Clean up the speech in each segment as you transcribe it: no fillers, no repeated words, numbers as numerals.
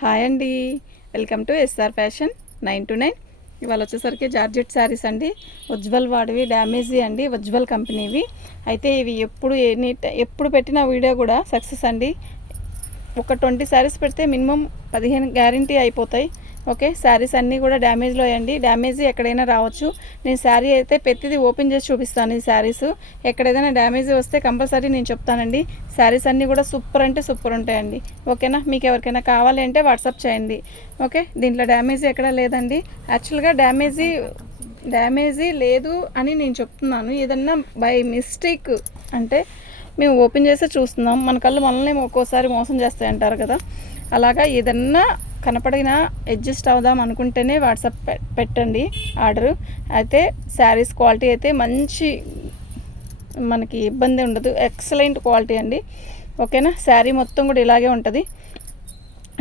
Hi అండి, welcome to SR fashion 9 to 9. ఇవాళ వచ్చేసరికి జార్జెట్ శారీస్ అండి. ఉజ్వల్ వాడివి, డ్యామేజీ అండి, ఉజ్వల్ కంపెనీవి. అయితే ఇవి ఎప్పుడు పెట్టిన వీడియో కూడా సక్సెస్ అండి. ఒక 20 శారీస్ పెడితే మినిమం 15 గ్యారంటీ అయిపోతాయి. ఓకే, శారీస్ అన్నీ కూడా డ్యామేజ్లో అయ్యండి. డ్యామేజీ ఎక్కడైనా రావచ్చు. నేను శారీ అయితే పెద్దది ఓపెన్ చేసి చూపిస్తాను. ఈ శారీస్ ఎక్కడైనా డ్యామేజీ వస్తే కంపల్సరీ నేను చెప్తానండి. శారీస్ అన్నీ కూడా సూపర్ అంటే సూపర్ ఉంటాయండి. ఓకేనా, మీకు ఎవరికైనా కావాలి అంటే వాట్సాప్ చేయండి. ఓకే, దీంట్లో డ్యామేజీ ఎక్కడా లేదండి. యాక్చువల్గా డ్యామేజీ లేదు అని నేను చెప్తున్నాను. ఏదన్నా బై మిస్టేక్ అంటే మేము ఓపెన్ చేస్తే చూస్తున్నాం, మన కళ్ళు మనల్ని ఒక్కోసారి మోసం చేస్తాయి అంటారు కదా. అలాగా ఏదన్నా కనపడినా అడ్జస్ట్ అవుదాం అనుకుంటేనే వాట్సాప్ పెట్టండి ఆర్డరు. అయితే శారీస్ క్వాలిటీ అయితే మంచి, మనకి ఇబ్బంది ఉండదు. ఎక్సలెంట్ క్వాలిటీ అండి. ఓకేనా, శారీ మొత్తం కూడా ఇలాగే ఉంటుంది.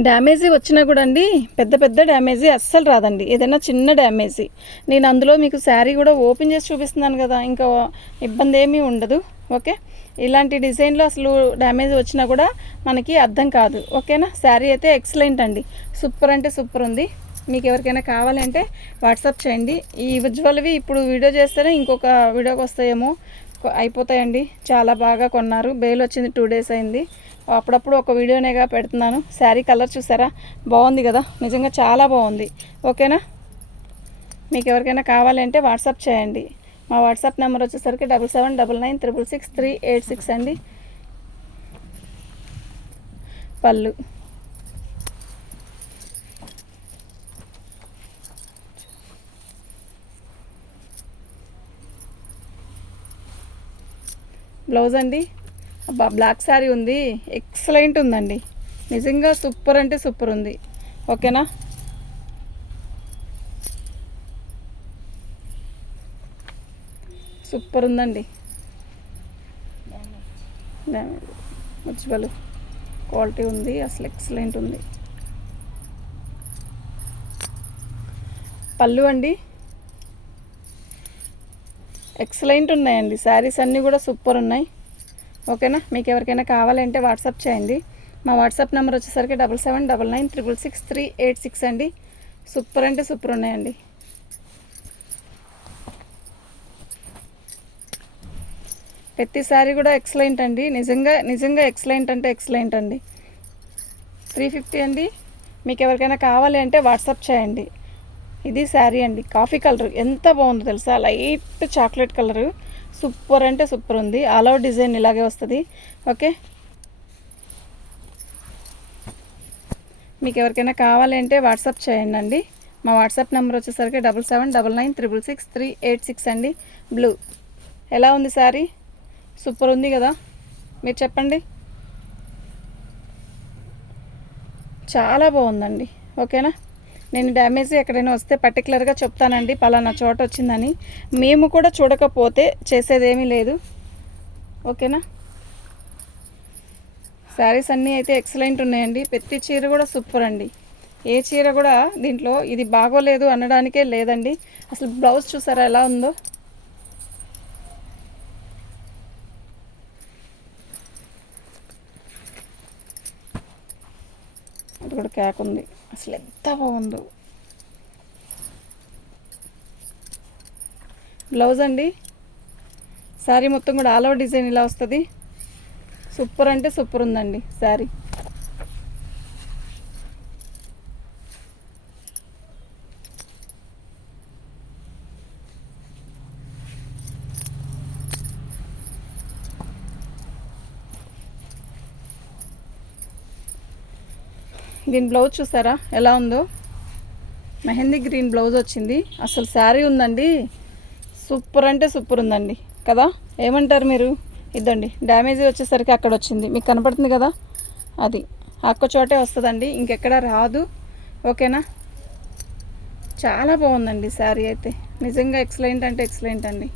డ్యామేజీ వచ్చినా కూడా అండి, పెద్ద డ్యామేజీ అస్సలు రాదండి. ఏదైనా చిన్న డ్యామేజీ నేను అందులో మీకు శారీ కూడా ఓపెన్ చేసి చూపిస్తున్నాను కదా, ఇంకా ఇబ్బంది ఏమీ ఉండదు. ఓకే, ఇలాంటి డిజైన్లో అసలు డ్యామేజ్ వచ్చినా కూడా మనకి అర్థం కాదు. ఓకేనా, శారీ అయితే ఎక్సలెంట్ అండి, సూపర్ అంటే సూపర్ ఉంది. మీకు ఎవరికైనా కావాలంటే వాట్సాప్ చేయండి. ఈ ఉజ్వల్వి ఇప్పుడు వీడియో చేస్తేనే ఇంకొక వీడియోకి వస్తాయేమో, అయిపోతాయండి. చాలా బాగా కొన్నారు, బెయిల్ వచ్చింది 2 days అయింది. అప్పుడప్పుడు ఒక వీడియోనేగా పెడుతున్నాను. శారీ కలర్ చూసారా, బాగుంది కదా, నిజంగా చాలా బాగుంది. ఓకేనా, మీకు ఎవరికైనా కావాలంటే వాట్సాప్ చేయండి. మా వాట్సాప్ నెంబర్ వచ్చేసరికి 7799666386 అండి. పళ్ళు బ్లౌజ్ అండి. అబ్బా, బ్లాక్ శారీ ఉంది, ఎక్సలెంట్ ఉందండి, నిజంగా సూపర్ అంటే సూపర్ ఉంది. ఓకేనా, సూపర్ ఉందండి. ఉజ్వల్ క్వాలిటీ ఉంది, అసలు ఎక్సలెంట్ ఉంది. పళ్ళు అండి, ఎక్సలెంట్ ఉన్నాయండి. శారీస్ అన్నీ కూడా సూపర్ ఉన్నాయి. ఓకేనా, మీకు ఎవరికైనా కావాలంటే వాట్సాప్ చేయండి. మా వాట్సాప్ నెంబర్ వచ్చేసరికి 7799666386 అండి. సూపర్ అంటే సూపర్ ఉన్నాయండి. ప్రతి శారీ కూడా ఎక్సలెంట్ అండి, నిజంగా ఎక్సలెంట్ అంటే ఎక్సలెంట్ అండి. 350 అండి. మీకు ఎవరికైనా కావాలి అంటే వాట్సాప్ చేయండి. ఇది శారీ అండి, కాఫీ కలర్ ఎంత బాగుందో తెలుసా, లైట్ చాక్లెట్ కలరు, సూపర్ అంటే సూపర్ ఉంది. ఆల్ ఓవర్ డిజైన్ ఇలాగే వస్తుంది. ఓకే, మీకు ఎవరికైనా కావాలి అంటే వాట్సాప్ చేయండి అండి. మా వాట్సాప్ నెంబర్ వచ్చేసరికి 7799666386 అండి. బ్లూ ఎలా ఉంది శారీ, సూపర్ ఉంది కదా, మీరు చెప్పండి. చాలా బాగుందండి. ఓకేనా, నేను డ్యామేజ్ ఎక్కడైనా వస్తే పర్టికులర్గా చెప్తానండి, పలానా చోట వచ్చిందని. మేము కూడా చూడకపోతే చేసేదేమీ లేదు. ఓకేనా, శారీస్ అన్నీ అయితే ఎక్సలెంట్ ఉన్నాయండి. ప్రతి చీర కూడా సూపర్ అండి. ఏ చీర కూడా దీంట్లో ఇది బాగోలేదు అనడానికే లేదండి. అసలు బ్లౌజ్ చూసారా ఎలా ఉందో, అది కూడా క్యాక్ ఉంది, అసలు ఎంత బాగుందో. బ్లౌజ్ అండి, శారీ మొత్తం కూడా ఆల్ ఓవర్ డిజైన్ ఇలా వస్తుంది. సూపర్ అంటే సూపర్ ఉందండి శారీ. దీని బ్లౌజ్ చూసారా ఎలా ఉందో, మెహందీ గ్రీన్ బ్లౌజ్ వచ్చింది. అసలు శారీ ఉందండి, సూపర్ అంటే సూపర్ ఉందండి కదా, ఏమంటారు మీరు? ఇదండి డ్యామేజీ వచ్చేసరికి అక్కడ వచ్చింది, మీకు కనపడుతుంది కదా, అది అక్క చోటే వస్తుందండి, ఇంకెక్కడ రాదు. ఓకేనా, చాలా బాగుందండి శారీ అయితే, నిజంగా ఎక్సలెంట్ అంటే ఎక్సలెంట్ అండి.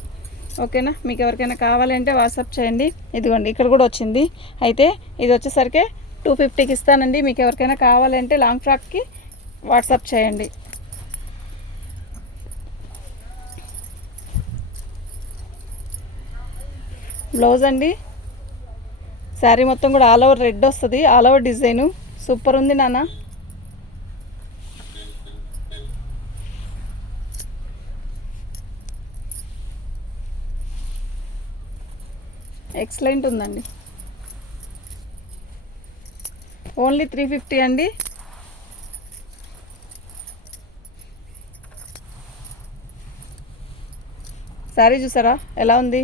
ఓకేనా, మీకు ఎవరికైనా కావాలంటే వాట్సాప్ చేయండి. ఇదిగోండి ఇక్కడ కూడా వచ్చింది. అయితే ఇది వచ్చేసరికి 250కి ఇస్తానండి. మీకు ఎవరికైనా కావాలంటే లాంగ్ ఫ్రాక్కి వాట్సాప్ చేయండి. బ్లౌజ్ అండి, శారీ మొత్తం కూడా ఆల్ ఓవర్ రెడ్ వస్తుంది, ఆల్ ఓవర్ డిజైను సూపర్ ఉంది నాన్న. ఎక్సలెంట్ ఉందండి. ఓన్లీ 350 అండి. శారీ చూసారా ఎలా ఉంది,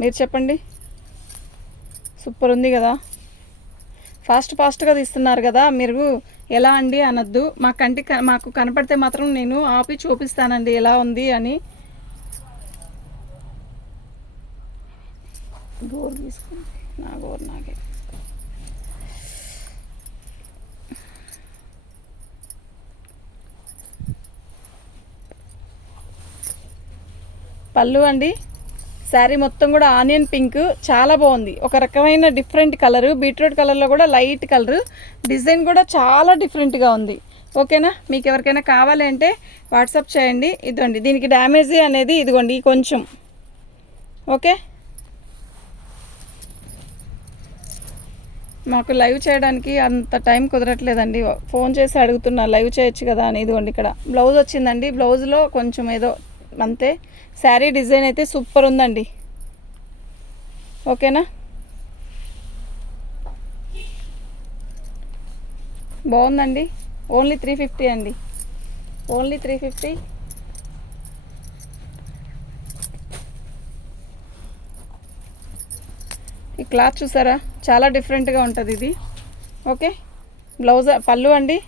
మీరు చెప్పండి. సూపర్ ఉంది కదా. ఫాస్ట్గా తీస్తున్నారు కదా మీరు, ఎలా అండి అనొద్దు. మాకు కనపడితే మాత్రం నేను ఆపి చూపిస్తానండి ఎలా ఉంది అని. గోరు తీసుకుంది నా గోరు నాకే. పళ్ళు అండి, శారీ మొత్తం కూడా ఆనియన్ పింక్, చాలా బాగుంది. ఒక రకమైన డిఫరెంట్ కలరు, బీట్రూట్ కలర్లో కూడా లైట్ కలరు, డిజైన్ కూడా చాలా డిఫరెంట్గా ఉంది. ఓకేనా, మీకు ఎవరికైనా కావాలి అంటే వాట్సాప్ చేయండి. ఇదిగోండి, దీనికి డ్యామేజీ అనేది ఇదిగోండి కొంచెం. ఓకే, మాకు లైవ్ చేయడానికి అంత టైం కుదరట్లేదండి. ఫోన్ చేసి అడుగుతున్నా లైవ్ చేయొచ్చు కదా అని. ఇదిగోండి ఇక్కడ బ్లౌజ్ వచ్చిందండి, బ్లౌజ్లో కొంచెం ఏదో అంతే. శారీ డిజైన్ అయితే సూపర్ ఉందండి. ఓకేనా, బాగుందండి. ఓన్లీ 350 అండి, ఓన్లీ 350. ఈ క్లాత్ చూసారా చాలా డిఫరెంట్గా ఉంటుంది ఇది. ఓకే, బ్లౌజ్ పళ్ళు అండి,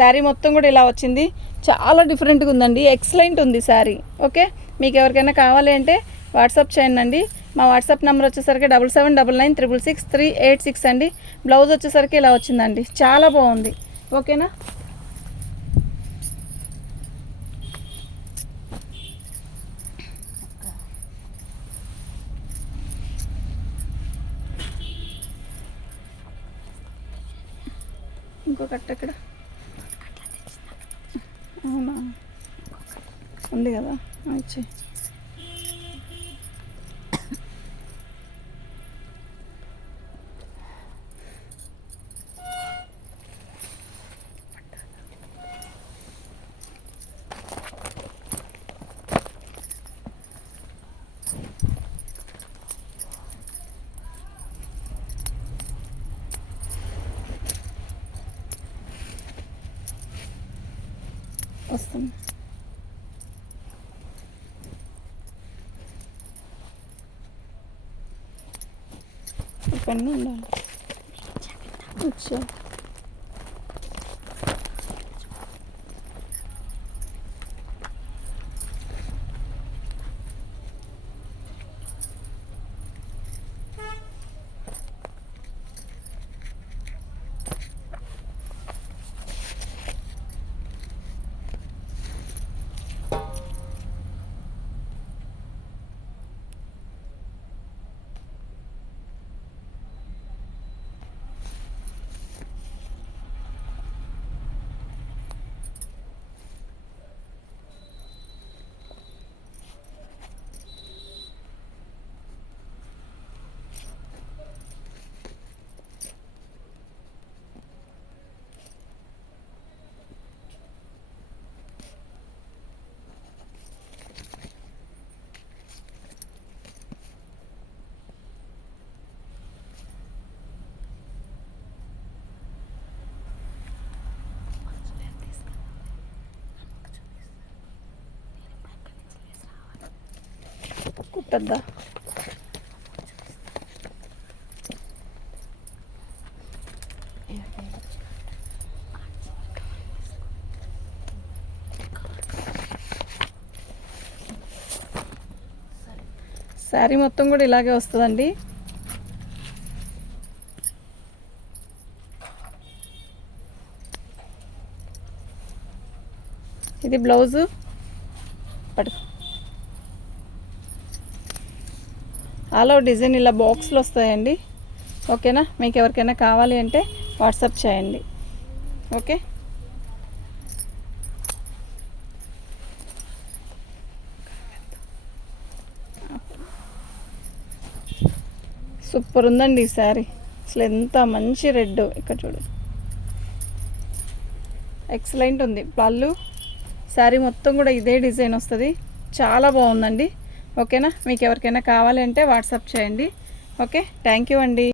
శారీ మొత్తం కూడా ఇలా వచ్చింది. చాలా డిఫరెంట్గా ఉందండి, ఎక్సలెంట్ ఉంది శారీ. ఓకే, మీకు ఎవరికైనా కావాలి అంటే వాట్సాప్ చేయండి. మా వాట్సాప్ నెంబర్ వచ్చేసరికి 7799666386 అండి. బ్లౌజ్ వచ్చేసరికి ఇలా వచ్చిందండి, చాలా బాగుంది. ఓకేనా, ఇంకో కట్ట ఇక్కడ అవునా ఉంది కదా, వచ్చి వస్తుంది. ఇక్కడనే ఉండాలి. వచ్చా కుట్టద్దా. శారీ మొత్తం కూడా ఇలాగే వస్తుందండి. ఇది బ్లౌజు పడు ఆల్ ఓవర్ డిజైన్ ఇలా బాక్స్లో వస్తాయండి. ఓకేనా, మీకు ఎవరికైనా కావాలి అంటే వాట్సాప్ చేయండి. ఓకే, సూపర్ ఉందండి ఈ శారీ. అసలు ఎంత మంచి రెడ్, ఇక్కడ చూడు ఎక్సలెంట్ ఉంది. పళ్ళు శారీ మొత్తం కూడా ఇదే డిజైన్ వస్తుంది, చాలా బాగుందండి. ఓకేనా, మీకు ఎవరికైనా కావాలి అంటే వాట్సాప్ చేయండి. ఓకే, థ్యాంక్ యూ అండి.